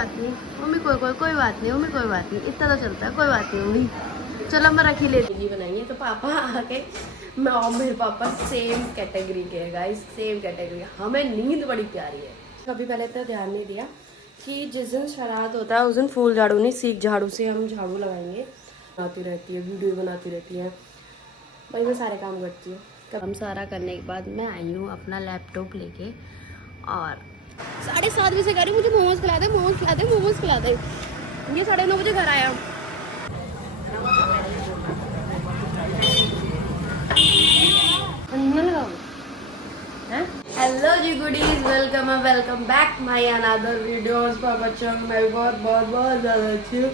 बात नहीं मम्मी, कोई बात नहीं मम्मी, कोई बात नहीं, इतना तो चलता है, कोई बात नहीं मम्मी, चलो मैं रख ही लेती जी बनाएंगे। तो पापा आके, मैं और मेरे पापा सेम कैटेगरी के है गाइस, सेम कैटेगरी। हमें नींद बड़ी प्यारी है। कभी पहले इतना ध्यान नहीं दिया कि जिस दिन श्राद्ध होता है उस दिन फूल झाड़ू नहीं, सीख झाड़ू से हम झाड़ू लगाएंगे। बनाती रहती है, वीडियो बनाती रहती है भाई, मैं सारे काम करती हूँ। काम सारा करने के बाद मैं आई हूँ अपना लैपटॉप लेके, और 7:30 बजे कह रही मुझे मोमोज खिला दे, मोमोज खिला दे, मोमोज खिला दे। ये 9:30 बजे घर आया। हेलो जी goodies, welcome back my another videos. बच्चों मैं बहुत बहुत बहुत ज़्यादा अच्छी हूँ।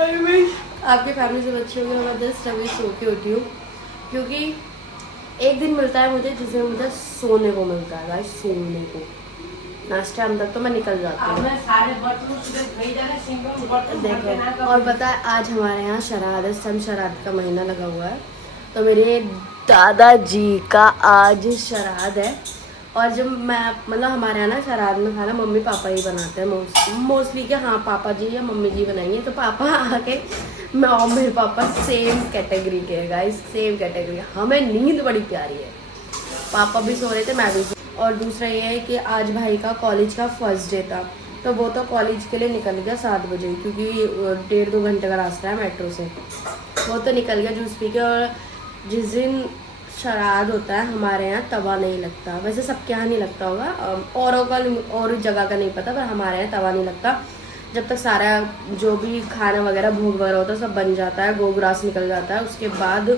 आई विश आपके फैमिली से अच्छी होगी। मैं जस्ट अभी सो के उठी हूँ, क्योंकि एक दिन मिलता है मुझे जिसमें मुझे सोने को मिलता है भाई, सोने को। नाश्ते टाइम तक तो मैं निकल जाती हूँ। देखो, और पता है आज हमारे यहाँ श्राद्ध है, सब श्राद्ध का महीना लगा हुआ है। तो मेरे दादाजी का आज श्राद्ध है, और जब मैं मतलब हमारे यहाँ ना श्राद्ध में खाना मम्मी पापा ही बनाते हैं मोस्टली के। हाँ, पापा जी या मम्मी जी बनाएंगे। तो पापा आके, मैं और मेरे पापा सेम कैटेगरी के है गाइस, सेम कैटेगरी। हमें नींद बड़ी प्यारी है। पापा भी सो रहे थे, मैं भी। और दूसरा ये है कि आज भाई का कॉलेज का फर्स्ट डे था, तो वो तो कॉलेज के लिए निकल गया 7 बजे, क्योंकि 1.5-2 घंटे का रास्ता है मेट्रो से। वो तो निकल गया जूस पी के। और जिस दिन श्राद्ध होता है हमारे यहाँ तवा नहीं लगता, वैसे सबके यहाँ नहीं लगता होगा, औरों का और जगह का नहीं पता, पर हमारे यहाँ तवा नहीं लगता जब तक सारा जो भी खाना वगैरह भोग वगैरह होता है सब बन जाता है, गोग्रास निकल जाता है, उसके बाद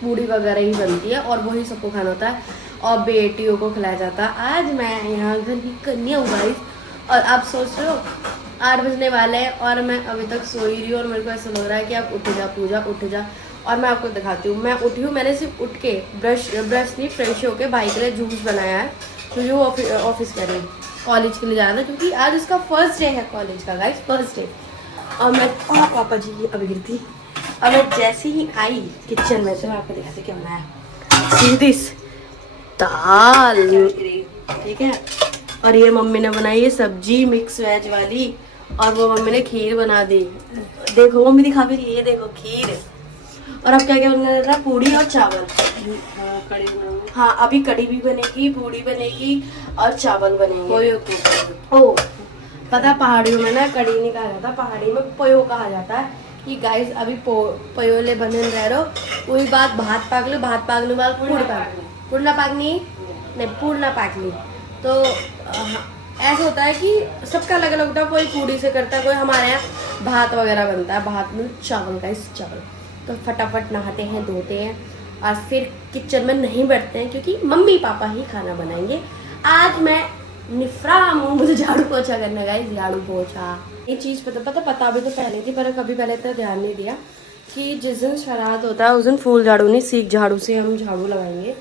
पूड़ी वगैरह ही बनती है और वही सबको खाना होता है और बेटियों को खिलाया जाता है। आज मैं यहाँ घर की कन्या हूँ गाइस, और आप सोच रहे हो 8 बजने वाले हैं और मैं अभी तक सो ही रही हूँ। और मेरे को ऐसा लग रहा है कि आप उठ जा पूजा, उठ जा। और मैं आपको दिखाती हूँ, मैं उठी हूँ। मैंने सिर्फ उठ के ब्रश नहीं, फ्रेश होके भाई के लिए जूस बनाया है, क्योंकि वो ऑफिस कर रही, कॉलेज के लिए जा रहा था, क्योंकि आज उसका फर्स्ट डे है कॉलेज का गाइस, फर्स्ट डे। और मैं पापा जी अभी गिरती। और मैं जैसे ही आई किचन में, तो मैं आपको दिखाती क्या बनाया। सीधी दाल, ठीक है। और ये मम्मी ने बनाई है सब्जी मिक्स वेज वाली, और वो मम्मी ने खीर बना दी। देखो मम्मी दिखा भी रही है, देखो खीर। और अब क्या क्या बनने रहा, पूड़ी और चावल। हाँ, अभी कढ़ी भी बनेगी, पूड़ी बनेगी और चावल बनेंगे। ओ पता, पहाड़ियों में ना कढ़ी नहीं कहा जाता, पहाड़ी में पयो कहा जाता है। कि गाइस अभी पयोले बने रह रहो, वही बात भात पाक लो, भात पाक लो, पूड़ ना पाकनी नहीं, पूड़ ना पाक ली। तो ऐसा होता है कि सबका अलग अलग होता है, कोई पूड़ी से करता है, कोई हमारे यहाँ भात वगैरह बनता है, भात में चावल गाइस, चावल। तो फटाफट नहाते हैं, धोते हैं और फिर किचन में नहीं बैठते हैं, क्योंकि मम्मी पापा ही खाना बनाएंगे। आज मैं निफराम हूँ, मुझे झाड़ू पोछा करना गाइस, झाड़ू पोछा। ये चीज़ पता भी तो पहले थी, पर कभी पहले इतना ध्यान नहीं दिया कि जिस दिन श्राद्ध होता है उस दिन फूल झाड़ू नहीं, सीख झाड़ू से हम झाड़ू लगाएंगे।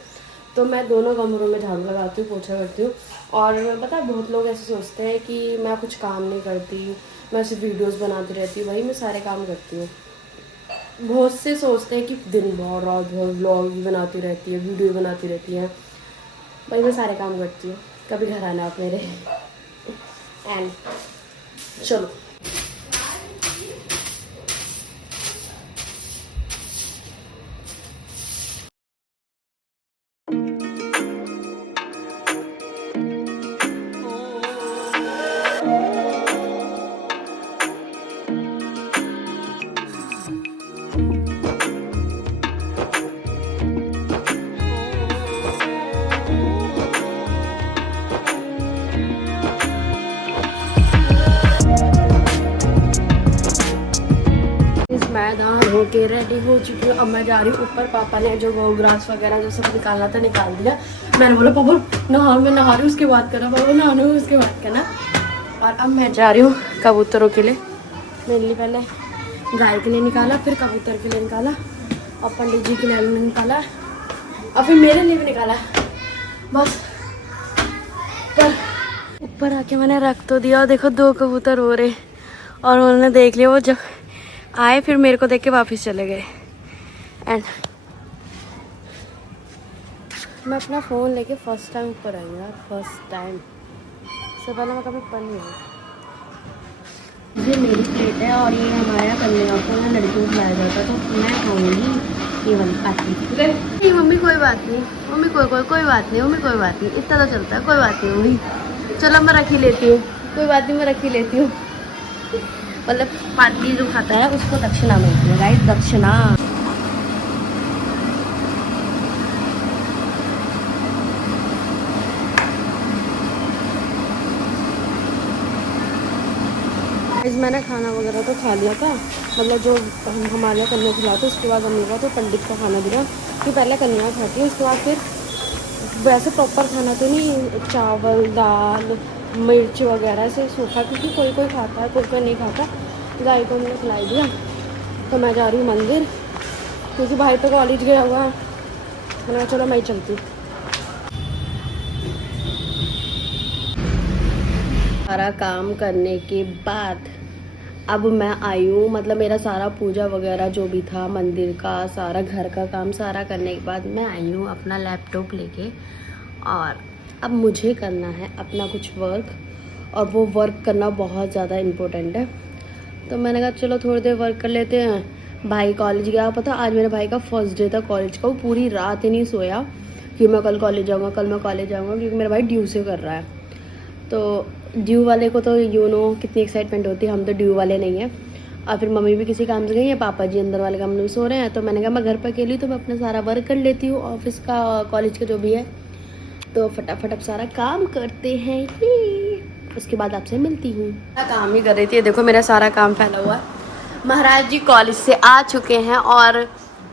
तो मैं दोनों कमरों में झाड़ू लगाती हूँ, पोछा करती हूँ। और पता है बहुत लोग ऐसे सोचते हैं कि मैं कुछ काम नहीं करती, मैं सिर्फ वीडियोज़ बनाती रहती हूँ। भाई मैं सारे काम करती हूँ। बहुत से सोचते हैं कि दिन भर रात भर व्लॉग बनाती रहती है, वीडियो बनाती रहती है। भाई मैं सारे काम करती हूँ, कभी घर आना आप मेरे। एंड चलो मैं नहा धो के रेडी हो चुकी हूँ। अब मैं जा रही हूँ ऊपर। पापा ने जो गोग्रास वगैरह जो सब निकालना था निकाल दिया। मैंने बोला पापा मैं नहा रही हूँ उसके बाद करना, पापा नहाना उसके बाद करना। और अब मैं जा रही हूँ कबूतरों के लिए। मेरे लिए पहले गाय के लिए निकाला, फिर कबूतर के लिए निकाला, और पंडित जी के लिए निकाला, और फिर मेरे लिए भी निकाला। बस ऊपर आके मैंने रख तो दिया। और देखो 2 कबूतर हो रहे, और उन्होंने देख लिया। वो जब आए फिर मेरे को देख के वापस चले गए। एंड मैं अपना फ़ोन लेके फर्स्ट टाइम ऊपर आई यार, फर्स्ट टाइम इससे पहले मैं कभी पढ़ नहीं हुई। ये मेरी प्लेट है और ये हमारे कन्या को ना लड़कियों को खिलाया जाता है, तो मैं खाऊंगी ये वाली पार्टी। नहीं मम्मी कोई बात नहीं, मम्मी कोई बात नहीं, मम्मी कोई बात नहीं, इतना तो चलता है, कोई बात नहीं मम्मी, चलो मैं रख ही लेती हूँ, कोई बात नहीं मैं रख ही लेती हूँ। मतलब पार्टी जो खाता है उसको दक्षिणा मिलती है गाइस, दक्षिणा। मैंने खाना वगैरह तो खा लिया था, मतलब जो हमारे यहाँ कन्या खिलाते उसके बाद हम लोग तो पंडित का खाना दिया कि पहले कन्या खाती है, उसके बाद फिर वैसे प्रॉपर खाना तो नहीं, चावल दाल मिर्च वगैरह से सूखा, क्योंकि कोई कोई खाता है कोई कोई नहीं खाता। गाय को हमने खिलाई दिया, तो मैं जा रही हूँ मंदिर, क्योंकि भाई तो कॉलेज गया हुआ है। मैंने चलो मैं ही चलती। सारा काम करने के बाद अब मैं आई हूँ, मतलब मेरा सारा पूजा वगैरह जो भी था मंदिर का, सारा घर का काम सारा करने के बाद मैं आई हूँ अपना लैपटॉप लेके, और अब मुझे करना है अपना कुछ वर्क, और वो वर्क करना बहुत ज़्यादा इम्पोर्टेंट है। तो मैंने कहा चलो थोड़ी देर वर्क कर लेते हैं। भाई कॉलेज गया, पता आज मेरे भाई का फर्स्ट डे था कॉलेज का, वो पूरी रात ही नहीं सोया कि मैं कल कॉलेज जाऊँगा, कल मैं कॉलेज जाऊँगा, क्योंकि मेरा भाई ड्यू से कर रहा है। तो ड्यू वाले को तो यू नो कितनी एक्साइटमेंट होती है, हम तो ड्यू वाले नहीं हैं। और फिर मम्मी भी किसी काम से गई है, पापा जी अंदर वाले काम में सो रहे हैं, तो मैंने कहा मैं घर पर अकेली तो मैं अपना सारा वर्क कर लेती हूँ, ऑफिस का कॉलेज का जो भी है, तो फटाफट अब सारा काम करते हैं ये, उसके बाद आपसे मिलती हूँ। काम ही कर रही थी, देखो मेरा सारा काम फैला हुआ है। महाराज जी कॉलेज से आ चुके हैं और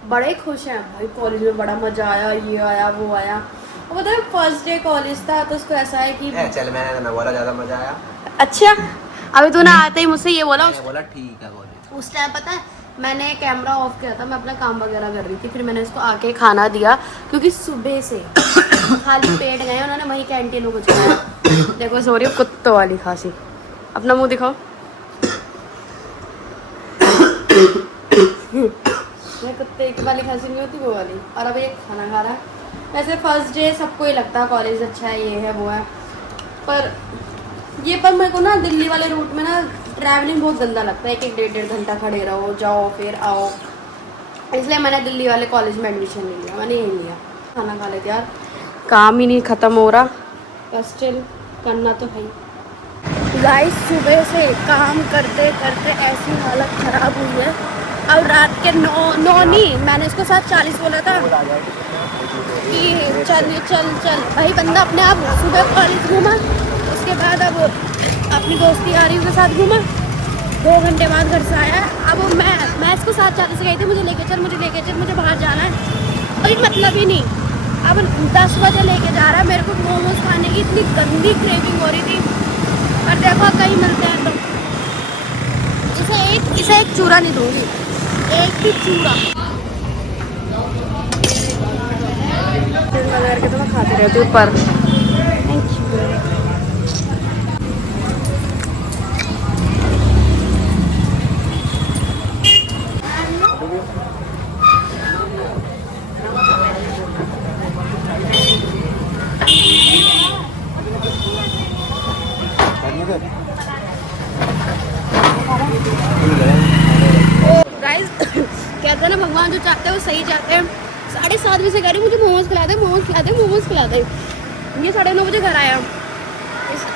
बड़े खुश हैं भाई, कॉलेज में बड़ा मजा आया, ये आया वो आया। वो तो फर्स्ट डे कॉलेज था, तो उसको ऐसा है कि चल मैंने ना बोला ज़्यादा मजा आया। अच्छा अभी तूने आते ही मुझसे ये बोला, ठीक है कॉलेज। उस टाइम पता है मैंने कैमरा ऑफ किया था, मैं अपना काम वगैरह कर रही थी, फिर मैंने इसको आके खाना दिया, क्योंकि सुबह से खाली पेट गए उन्होंने, वहीं कैंटीन में कुछ खाया। देखो सो रही है कुत्तों वाली खांसी, अपना मुंह दिखाओ। मैं कुत्ते वाली खांसी नहीं होती वो वाली। और अब ये खाना खा रहा है। वैसे फर्स्ट डे सबको ही लगता है कॉलेज अच्छा है, ये है वो है, पर मेरे को ना दिल्ली वाले रूट में ना ट्रैवलिंग बहुत गंदा लगता है, एक डेढ़ घंटा खड़े रहो, जाओ फिर आओ, इसलिए मैंने दिल्ली वाले कॉलेज में एडमिशन नहीं लिया, मैंने यही लिया। खाना खा लेते यार, काम ही नहीं ख़त्म हो रहा, बस स्टिल करना तो है। गाइस सुबह से काम करते करते ऐसी हालत ख़राब हुई है। अब रात के 9 नहीं, मैंने इसको 7:40 बोला था कि चल भाई, बंदा अपने आप सुबह कॉलेज घूमा, उसके बाद अब अपनी दोस्ती यारी के साथ घूमा, 2 घंटे बाद घर से आया। अब मैं इसको 7:40 से गई थी, मुझे लेके चल, मुझे बाहर जाना है, कोई मतलब ही नहीं। अब 10 बजे लेके जा रहा है, मेरे को मोमोज खाने की इतनी गंदी क्रेविंग हो रही थी, और देखो कहीं मिलते हैं तो इसे एक चूरा नहीं दूंगी, एक भी चूरा। करके तो मैं खाती रहती हूँ, पर थैंक यू। गाइस कहते हैं ना भगवान जो चाहते हैं वो सही चाहते हैं। 7:30 बजे से कह रही मुझे मोमोज खिला दे, मोमोज खिला दे, मोमोज खिला दे। ये 9:30 बजे घर आया,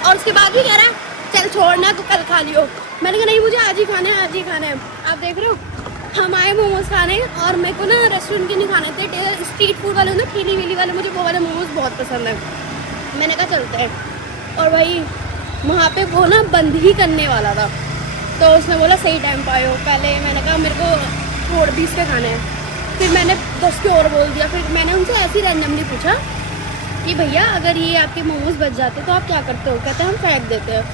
और उसके बाद भी कह रहा है चल छोड़ना तो कल खा लियो। मैंने कहा नहीं मुझे आज ही खाने हैं, आज ही खाने हैं। आप देख रहे हो हम आए मोमोज खाने, और मेरे को ना रेस्टोरेंट के नहीं खाने थे, स्ट्रीट फूड वाले ना, ठेली वेली वाले, मुझे वो वाले मोमोज बहुत पसंद है। मैंने कहा चलते हैं, और भाई वहाँ पे वो ना बंद ही करने वाला था, तो उसने बोला सही टाइम पे आए हो। पहले मैंने कहा मेरे को 20 के खाने हैं, फिर मैंने 10 के और बोल दिया। फिर मैंने उनसे ऐसे ही रैंडमली पूछा कि भैया अगर ये आपके मोमोज बच जाते तो आप क्या करते हो? कहते हम फेंक देते हैं।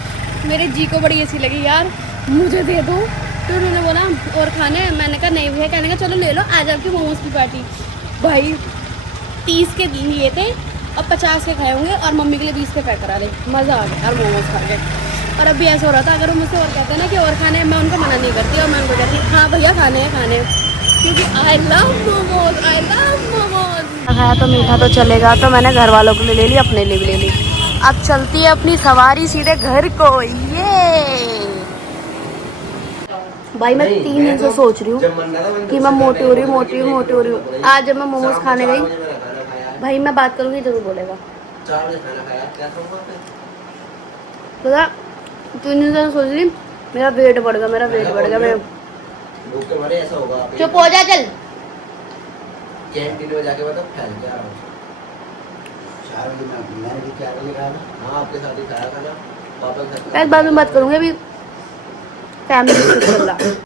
मेरे जी को बड़ी ऐसी लगी यार मुझे दे दो। तो उन्होंने बोला और खाने? मैंने कहा नहीं भैया। कहने का चलो ले लो, आज आपकी मोमोज की पार्टी। भाई 30 के लिए थे और 50 के खाए होंगे, और मम्मी के लिए 20 के पैक करा ले। मज़ा आ गया यार मोमोज खा के। और अभी ऐसा हो रहा था अगर वो मुझसे और कहते हैं ना कि और खाने, मैं उनको मना नहीं करती, और मैं उनको कहती हाँ भैया खाने हैं खाने, क्योंकि I love momos, I love momos. खाया तो मीठा तो चलेगा, तो मैंने घर वालों के लिए ले ली, अपने लिए भी ले ली। अब चलती है अपनी सवारी सीधे घर को। ये भाई मैं 3 दिन से सोच रही हूँ कि मैं मोटी हो रही हूँ। आज जब मैं मोमोज खाने गई, भाई मैं बात करूँगी जरूर बोलेगा। 4 बजे खाना खाया, क्या खाऊंगा फिर? पता 3 दिन से सोच रही, मेरा वेट बढ़ गया मैं भूख के मारे ऐसा होगा। चुप हो जा चल। कैंटीन में जाके मतलब फैल गया। 4 बजे मैंने भी 4 बजे खाया था। हाँ, आपके साथ ही खाया खाना, पापा के साथ। मैं इस बात में बात करूँगी अभी फैमिली चल रहा।